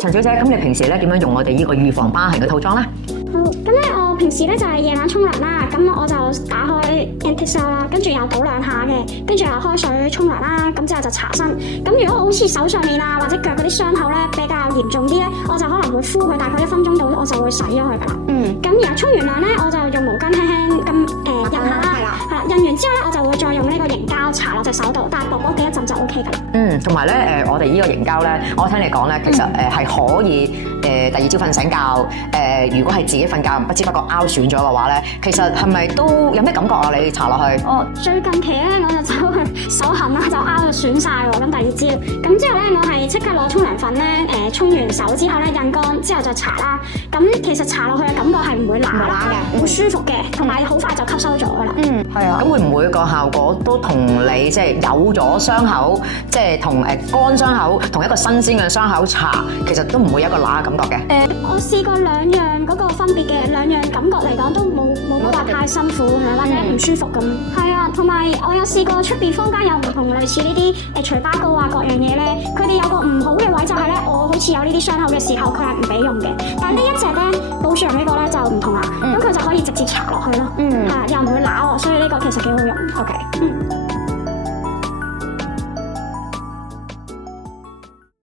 陳小姐，咁你平時咧點樣用我哋呢個預防疤痕嘅套裝咧？好，咁咧我平時咧就係夜晚沖涼啦，咁我就打開 Anti-Cell 啦，跟住又倒2下嘅，跟住又開水沖涼啦，咁之後就搽身。咁如果好似手上面啊或者腳嗰啲傷口咧比較嚴重啲咧，我就可能會敷佢大概1分鐘到，我就會洗咗佢噶啦。咁然後沖完涼咧，我就用毛巾輕輕咁印下啦，係啦，印完之後咧我就會再用呢個凝膠搽落隻手度，但係薄薄嘅一陣就 OK 噶啦。同埋咧我哋呢個凝膠咧，我聽你講咧，其實係可以第二朝瞓醒覺如果係自己瞓覺不知不覺拗損咗嘅話咧，其實係咪都有咩感覺啊？你搽落去？最近期咧我就走去手痕啦，就拗到損晒喎。咁第2朝，咁之後咧我係即刻攞沖涼粉咧沖完手之後咧印乾之後再搽啦。咁其實搽落去嘅感覺係唔會乸嘅，會舒服嘅，同埋好快就吸收咗噶啦。係啊。咁會唔會個效果都同你即係有咗傷口，即係同乾傷口同一個新鮮嘅傷口搽，其實都唔會有一個乸嘅感覺嘅？我試過2樣嗰個分別嘅2樣感覺嚟講都冇乜話太辛苦或者唔舒服咁。係啊，同埋我有試過出邊坊間有唔同類似呢啲除疤膏啊各樣嘢咧，佢哋有個唔好嘅位就係咧，我好似有呢啲傷口嘅時候佢係唔俾用嘅，但係呢一隻咧保濕呢個咧就唔同啦，咁佢就可以直接搽落去咯，係又唔會揦喎，所以呢個其實幾好用。OK。